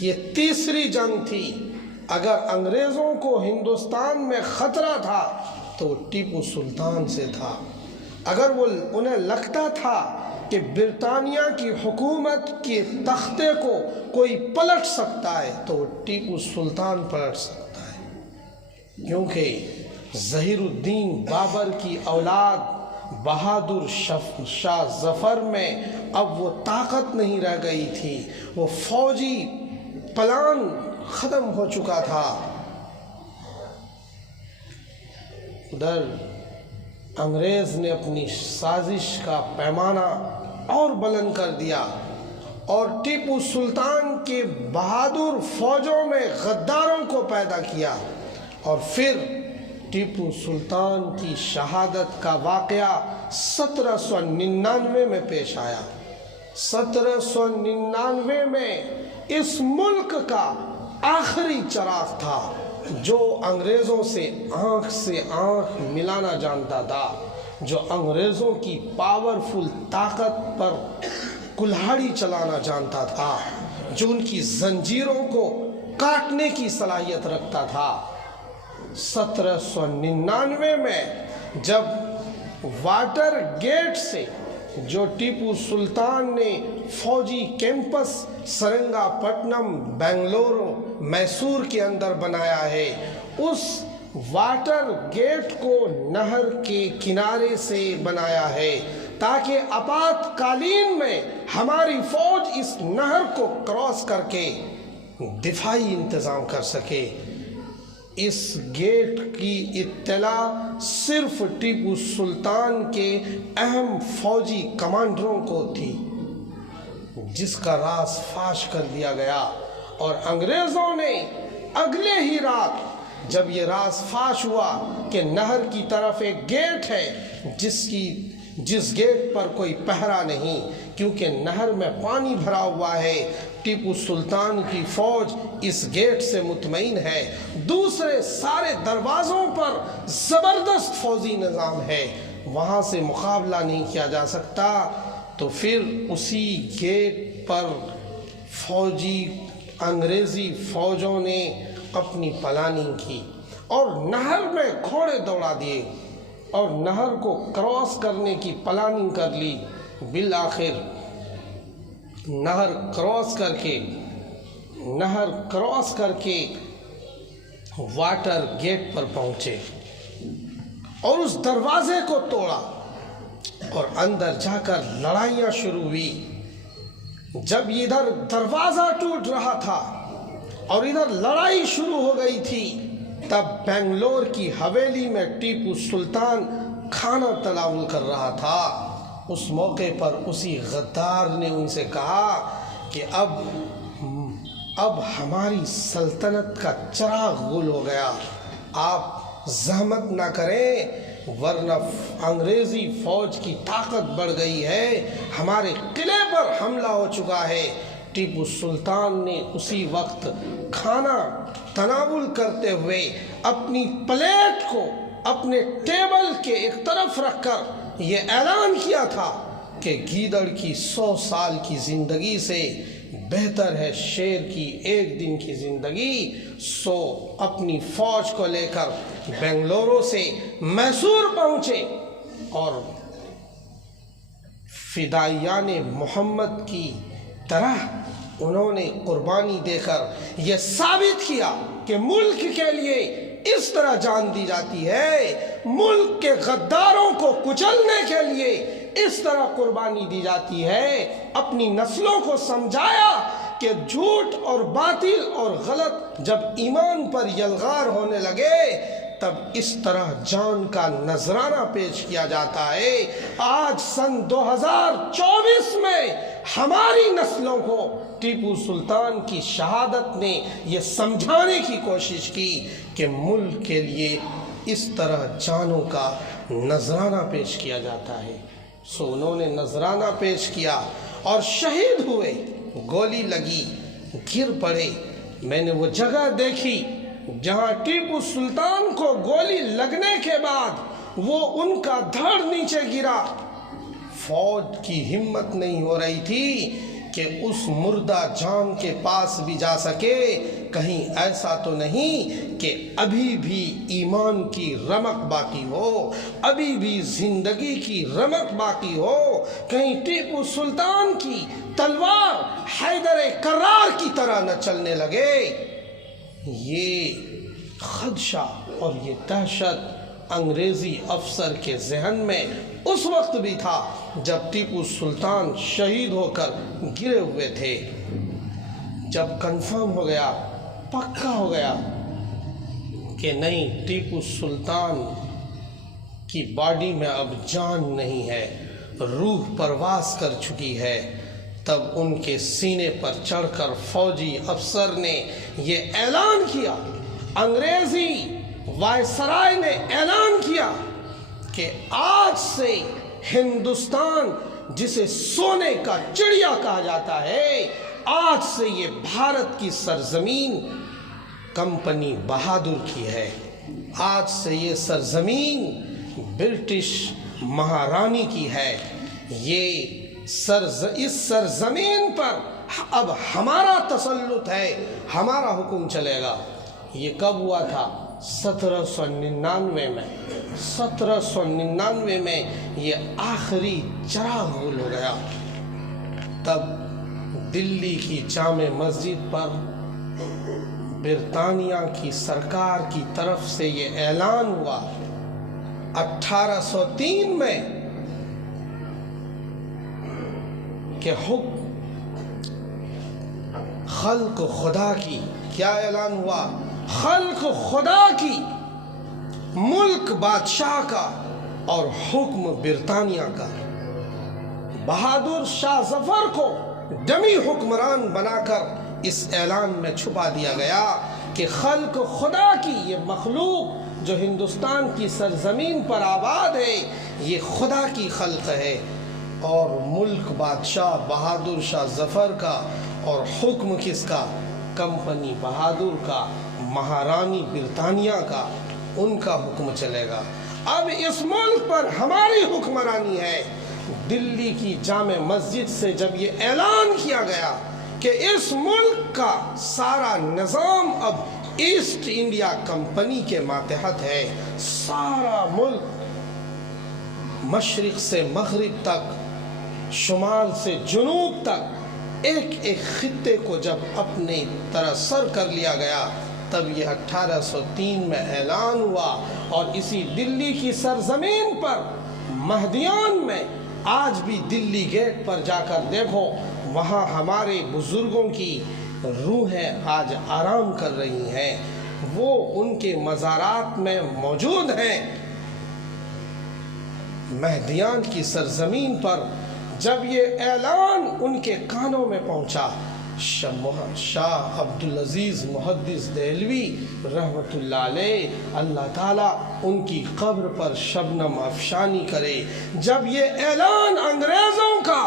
یہ تیسری جنگ تھی۔ اگر انگریزوں کو ہندوستان میں خطرہ تھا تو ٹیپو سلطان سے تھا۔ اگر وہ انہیں لگتا تھا کہ برطانیہ کی حکومت کے تختے کو کوئی پلٹ سکتا ہے تو ٹیپو سلطان پلٹ سکتا ہے، کیونکہ ظہیر الدین بابر کی اولاد بہادر شاہ ظفر میں اب وہ طاقت نہیں رہ گئی تھی، وہ فوجی پلان ختم ہو چکا تھا۔ ادھر انگریز نے اپنی سازش کا پیمانہ اور بلند کر دیا اور ٹیپو سلطان کے بہادر فوجوں میں غداروں کو پیدا کیا، اور پھر ٹیپو سلطان کی شہادت کا واقعہ 1799 میں پیش آیا۔ 1799 میں اس ملک کا آخری چراغ تھا جو انگریزوں سے آنکھ ملانا جانتا تھا، جو انگریزوں کی پاورفل طاقت پر کلہاڑی چلانا جانتا تھا، جو ان کی زنجیروں کو کاٹنے کی صلاحیت رکھتا تھا۔ 1799 میں جب واٹر گیٹ سے جو ٹیپو سلطان نے فوجی کیمپس سرنگا پٹنم، بنگلورو، میسور کے اندر بنایا ہے، اس واٹر گیٹ کو نہر کے کنارے سے بنایا ہے تاکہ آپات کالین میں ہماری فوج اس نہر کو کراس کر کے دفاعی انتظام کر سکے۔ اس گیٹ کی اطلاع صرف ٹیپو سلطان کے اہم فوجی کمانڈروں کو تھی، جس کا راز فاش کر دیا گیا، اور انگریزوں نے اگلے ہی رات جب یہ راز فاش ہوا کہ نہر کی طرف ایک گیٹ ہے جس گیٹ پر کوئی پہرا نہیں کیونکہ نہر میں پانی بھرا ہوا ہے، ٹیپو سلطان کی فوج اس گیٹ سے مطمئن ہے، دوسرے سارے دروازوں پر زبردست فوجی نظام ہے، وہاں سے مقابلہ نہیں کیا جا سکتا، تو پھر اسی گیٹ پر انگریزی فوجوں نے اپنی پلاننگ کی اور نہر میں گھوڑے دوڑا دیے اور نہر کو کراس کرنے کی پلاننگ کر لی۔ بالآخر نہر کراس کر کے واٹر گیٹ پر پہنچے اور اس دروازے کو توڑا اور اندر جا کر لڑائیاں شروع ہوئی۔ جب ادھر دروازہ ٹوٹ رہا تھا اور ادھر لڑائی شروع ہو گئی تھی، تب بنگلور کی حویلی میں ٹیپو سلطان کھانا تناول کر رہا تھا۔ اس موقع پر اسی غدار نے ان سے کہا کہ اب ہماری سلطنت کا چراغ گل ہو گیا، آپ زحمت نہ کریں ورنہ انگریزی فوج کی طاقت بڑھ گئی ہے، ہمارے قلعے پر حملہ ہو چکا ہے۔ ٹیپو سلطان نے اسی وقت کھانا تناول کرتے ہوئے اپنی پلیٹ کو اپنے ٹیبل کے ایک طرف رکھ کر یہ اعلان کیا تھا کہ گیدڑ کی 100 سال کی زندگی سے بہتر ہے شیر کی ایک دن کی زندگی۔ سو اپنی فوج کو لے کر بنگلورو سے میسور پہنچے اور فدائیان محمد کی طرح انہوں نے قربانی دے کر یہ ثابت کیا کہ ملک کے لیے اس طرح جان دی جاتی ہے، ملک کے غداروں کو کچلنے کے لیے اس طرح قربانی دی جاتی ہے۔ اپنی نسلوں کو سمجھایا کہ جھوٹ اور باطل اور غلط جب ایمان پر یلغار ہونے لگے تب اس طرح جان کا نذرانہ پیش کیا جاتا ہے۔ آج سن 2024 میں ہماری نسلوں کو ٹیپو سلطان کی شہادت نے یہ سمجھانے کی کوشش کی کہ ملک کے لیے اس طرح جانوں کا نذرانہ پیش کیا جاتا ہے۔ سو انہوں نے نذرانہ پیش کیا اور شہید ہوئے، گولی لگی، گر پڑے۔ میں نے وہ جگہ دیکھی جہاں ٹیپو سلطان کو گولی لگنے کے بعد وہ ان کا دھڑ نیچے گرا، فوج کی ہمت نہیں ہو رہی تھی کہ اس مردہ جان کے پاس بھی جا سکے، کہیں ایسا تو نہیں کہ ابھی بھی ایمان کی رمق باقی ہو، ابھی بھی زندگی کی رمق باقی ہو، کہیں ٹیپو سلطان کی تلوار حیدر کرار کی طرح نہ چلنے لگے۔ یہ خدشہ اور یہ دہشت انگریزی افسر کے ذہن میں اس وقت بھی تھا جب ٹیپو سلطان شہید ہو کر گرے ہوئے تھے۔ جب کنفرم ہو گیا، پکا ہو گیا کہ نہیں، ٹیپو سلطان کی باڈی میں اب جان نہیں ہے، روح پرواز کر چکی ہے، تب ان کے سینے پر چڑھ کر فوجی افسر نے یہ اعلان کیا، انگریزی وائسرائے نے اعلان کیا کہ آج سے ہندوستان، جسے سونے کا چڑیا کہا جاتا ہے، آج سے یہ بھارت کی سرزمین کمپنی بہادر کی ہے، آج سے یہ سرزمین برٹش مہارانی کی ہے، اس سرزمین پر اب ہمارا تسلط ہے، ہمارا حکم چلے گا۔ یہ کب ہوا تھا؟ 1799 میں 1799 میں یہ آخری چراغ گل ہو گیا۔ تب دلی کی جامع مسجد پر برطانیہ کی سرکار کی طرف سے یہ اعلان ہوا 1803 میں کہ خلق خدا کی، کیا اعلان ہوا؟ خلق خدا کی، ملک بادشاہ کا اور حکم برطانیہ کا۔ بہادر شاہ ظفر کو ڈمی حکمران بنا کر اس اعلان میں چھپا دیا گیا کہ خلق خدا کی، یہ مخلوق جو ہندوستان کی سرزمین پر آباد ہے، یہ خدا کی خلق ہے، اور ملک بادشاہ بہادر شاہ ظفر کا، اور حکم کس کا؟ کمپنی بہادر کا، مہارانی برطانیہ کا، ان کا حکم چلے گا۔ اب اس ملک پر ہماری حکمرانی ہے۔ دلی کی جامع مسجد سے جب یہ اعلان کیا گیا کہ اس ملک کا سارا نظام اب ایسٹ انڈیا کمپنی کے ماتحت ہے، سارا ملک مشرق سے مغرب تک، شمال سے جنوب تک، ایک ایک خطے کو جب اپنے طرح سر کر لیا گیا، تب یہ 1803 میں اعلان ہوا۔ اور اسی دلی کی سرزمین پر، مہدیان میں، آج بھی دلی گیٹ پر جا کر دیکھو، وہاں ہمارے بزرگوں کی روحیں آج آرام کر رہی ہیں، وہ ان کے مزارات میں موجود ہیں۔ مہدیان کی سرزمین پر جب یہ اعلان ان کے کانوں میں پہنچا، شاہ عبدالعزیز محدث دہلوی رحمت اللہ علیہ، اللہ تعالیٰ ان کی قبر پر شبنم افشانی کرے، جب یہ اعلان انگریزوں کا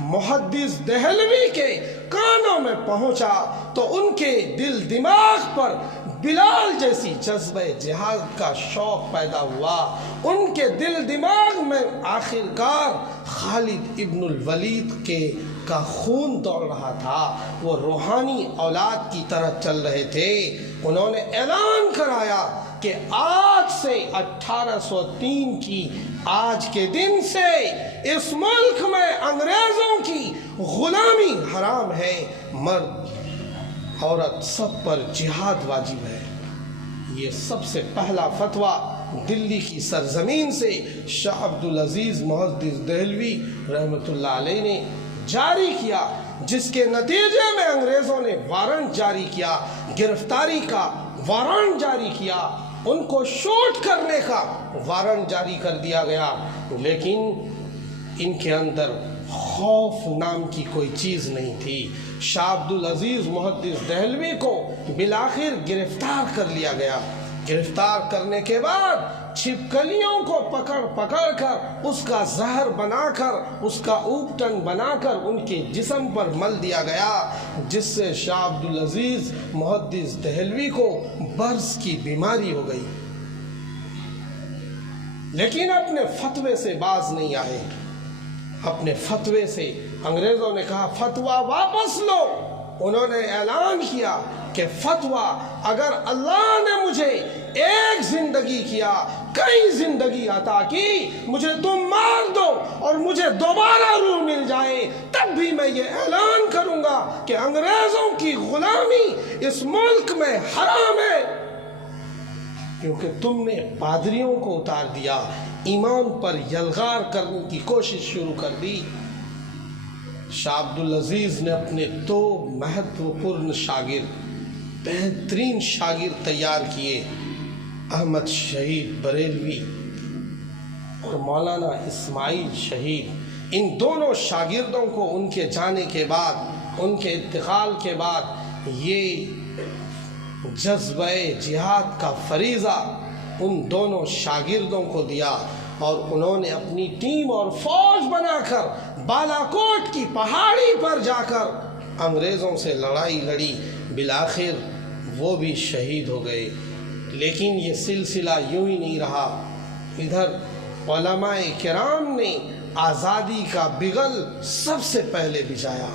محدث دہلوی کے کانوں میں پہنچا تو ان کے دل دماغ پر بلال جیسی جذبہ جہاد کا شوق پیدا ہوا، ان کے دل دماغ میں آخرکار خالد ابن الولید کا خون دوڑ رہا تھا، وہ روحانی اولاد کی طرح چل رہے تھے۔ انہوں نے اعلان کرایا کہ آج سے 1803 کی آج کے دن سے اس ملک میں انگریزوں کی غلامی حرام ہے، مرد عورت سب پر جہاد واجب ہے۔ یہ سب سے پہلا فتویٰ دلی کی سرزمین سے شاہ عبدالعزیز محدث دہلوی رحمت اللہ علیہ نے جاری کیا، جس کے نتیجے میں انگریزوں نے وارنٹ جاری کیا، گرفتاری کا وارنٹ جاری کیا، ان کو شوٹ کرنے کا وارنٹ جاری کر دیا گیا، لیکن ان کے اندر خوف نام کی کوئی چیز نہیں تھی۔ شاہ عبدالعزیز محدث دہلوی کو بالآخر گرفتار کر لیا گیا۔ گرفتار کرنے کے بعد چھپکلیوں کو پکڑ کر اس کا زہر بنا کر، اس کا اوپٹن بنا کر ان کے جسم پر مل دیا گیا، جس سے شاہ عبدالعزیز محدث دہلوی کو برص کی بیماری ہو گئی، لیکن اپنے فتوے سے باز نہیں آئے، اپنے فتوے سے انگریزوں نے کہا فتویٰ واپس لو. انہوں نے اعلان کیا کہ فتویٰ اگر اللہ نے مجھے ایک زندگی کیا کئی زندگی عطا کی مجھے تم مار دو اور مجھے دوبارہ روح مل جائے تب بھی میں یہ اعلان کروں گا کہ انگریزوں کی غلامی اس ملک میں حرام ہے. کیونکہ تم نے پادریوں کو اتار دیا, ایمان پر یلغار کرنے کی کوشش شروع کر دی. شاہ عبدالعزیز نے اپنے 2 مہتوپورن شاگرد, بہترین شاگرد تیار کیے, احمد شہید بریلوی اور مولانا اسماعیل شہید. ان دونوں شاگردوں کو ان کے جانے کے بعد, ان کے انتقال کے بعد یہ جذبہ جہاد کا فریضہ ان دونوں شاگردوں کو دیا اور انہوں نے اپنی ٹیم اور فوج بنا کر بالاکوٹ کی پہاڑی پر جا کر انگریزوں سے لڑائی لڑی. بالآخر وہ بھی شہید ہو گئے. لیکن یہ سلسلہ یوں ہی نہیں رہا. ادھر علماء کرام نے آزادی کا بغل سب سے پہلے بجھایا.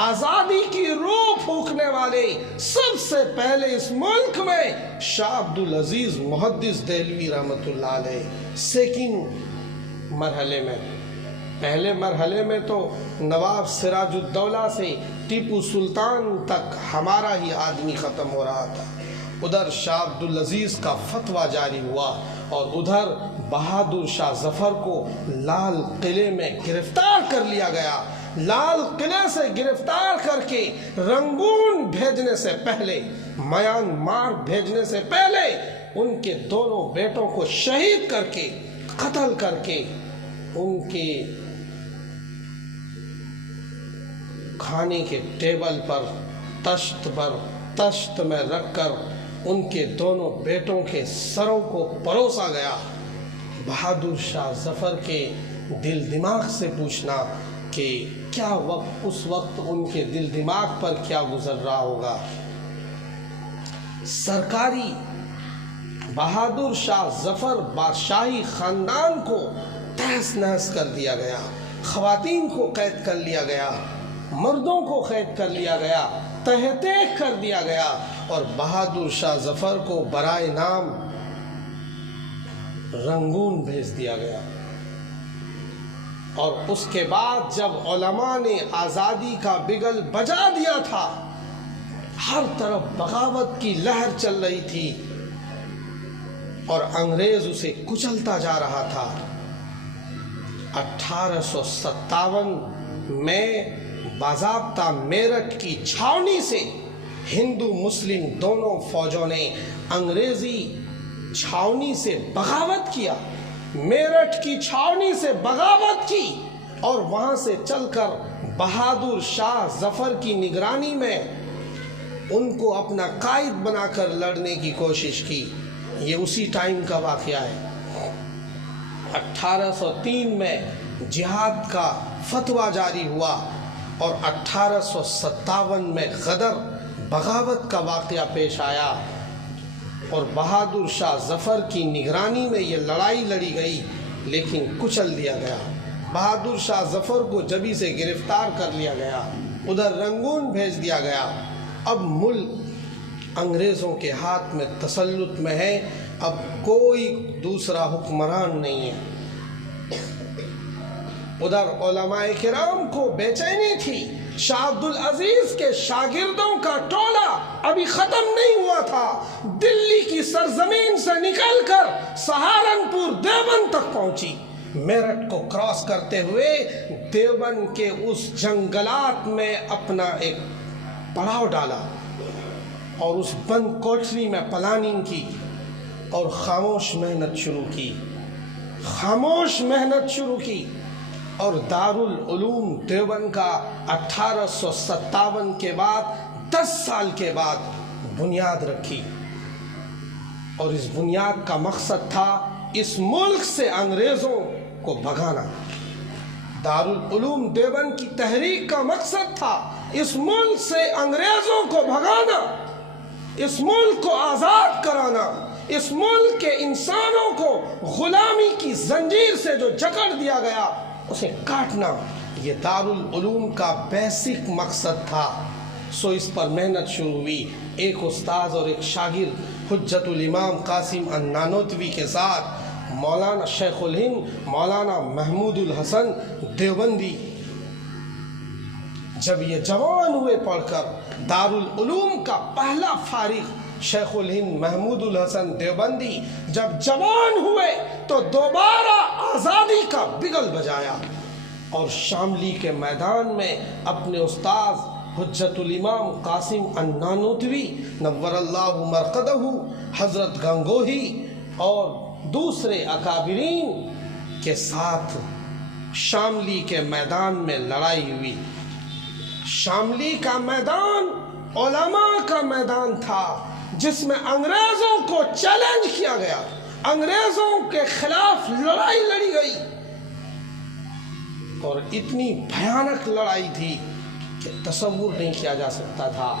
آزادی کی روح پھونکنے والے سب سے پہلے اس ملک میں شاہ عبدالعزیز محدث دہلوی رحمۃ اللہ علیہ. سیکنڈ مرحلے میں, پہلے مرحلے میں تو نواب سراج الدولہ سے ٹیپو سلطان تک ہمارا ہی آدمی ختم ہو رہا تھا. ادھر شاہ عبدالعزیز کا فتویٰ جاری ہوا اور ادھر بہادر شاہ ظفر کو لال قلعے میں گرفتار کر لیا گیا. لال قلعے سے گرفتار کر کے رنگون بھیجنے سے پہلے, میانمار بھیجنے سے پہلے ان کے دونوں بیٹوں کو شہید کر کے, قتل کر کے, ان کے کھانے کے ٹیبل پر تشت میں رکھ کر ان کے دونوں بیٹوں کے سروں کو پروسا گیا. بہادر شاہ ظفر کے دل دماغ سے پوچھنا کہ کیا وقت اس وقت ان کے دل دماغ پر کیا گزر رہا ہوگا. سرکاری بہادر شاہ ظفر بادشاہی خاندان کو تہس نہس کر دیا گیا, خواتین کو قید کر لیا گیا, مردوں کو قید کر لیا گیا, تہ تیغ کر دیا گیا اور بہادر شاہ ظفر کو برائے نام رنگون بھیج دیا گیا. اور اس کے بعد جب علماء نے آزادی کا بگل بجا دیا تھا, ہر طرف بغاوت کی لہر چل رہی تھی اور انگریز اسے کچلتا جا رہا تھا. 1857 میں باضابطہ میرٹھ کی چھاؤنی سے ہندو مسلم دونوں فوجوں نے انگریزی چھاؤنی سے بغاوت کیا, میرٹھ کی چھاؤنی سے بغاوت کی اور وہاں سے چل کر بہادر شاہ ظفر کی نگرانی میں ان کو اپنا قائد بنا کر لڑنے کی کوشش کی. یہ اسی ٹائم کا واقعہ ہے. 1803 میں جہاد کا فتویٰ جاری ہوا اور 1857 میں غدر بغاوت کا واقعہ پیش آیا اور بہادر شاہ ظفر کی نگرانی میں یہ لڑائی لڑی گئی لیکن کچل دیا گیا. بہادر شاہ ظفر کو جبھی سے گرفتار کر لیا گیا, ادھر رنگون بھیج دیا گیا. اب ملک انگریزوں کے ہاتھ میں تسلط میں ہے, اب کوئی دوسرا حکمران نہیں ہے. ادھر علماء کرام کو بے چینی تھی. شاہ عبدالعزیز کے شاگردوں کا ٹولہ ابھی ختم نہیں ہوا تھا, دلی کی سرزمین سے نکل کر سہارنپور دیوبند تک پہنچی. میرٹھ کو کراس کرتے ہوئے دیوبند کے اس جنگلات میں اپنا ایک پڑاؤ ڈالا اور اس بند کوٹری میں پلاننگ کی اور خاموش محنت شروع کی اور دارالعلوم دیوبند کا 1857 کے بعد 10 سال کے بعد بنیاد رکھی. اور اس بنیاد کا مقصد تھا اس ملک سے انگریزوں کو بھگانا. دارالعلوم دیوبند کی تحریک کا مقصد تھا اس ملک سے انگریزوں کو بھگانا, اس ملک کو آزاد کرانا, اس ملک کے انسانوں کو غلامی کی زنجیر سے جو جکڑ دیا گیا اسے کاٹنا. یہ دارالعلوم کا بیسک مقصد تھا، سو اس پر محنت شروع ہوئی۔ ایک استاذ اور ایک شاگرد حجت الامام قاسم النانوتوی کے ساتھ مولانا شیخ الہند مولانا محمود الحسن دیوبندی جب یہ جوان ہوئے پڑھ کر، دارالعلوم کا پہلا فارغ شیخ الہند محمود الحسن دیوبندی جب جوان ہوئے تو دوبارہ آزادی کا بگل بجایا اور شاملی کے میدان میں اپنے استاذ حجت الامام قاسم النانوتوی نور اللہ مرقدہ، حضرت گنگوہی اور دوسرے اکابرین کے ساتھ شاملی کے میدان میں لڑائی ہوئی۔ شاملی کا میدان علماء کا میدان تھا جس میں انگریزوں کو چیلنج کیا گیا، انگریزوں کے خلاف لڑائی لڑی گئی، اور اتنی بھیانک لڑائی تھی کہ تصور نہیں کیا جا سکتا تھا۔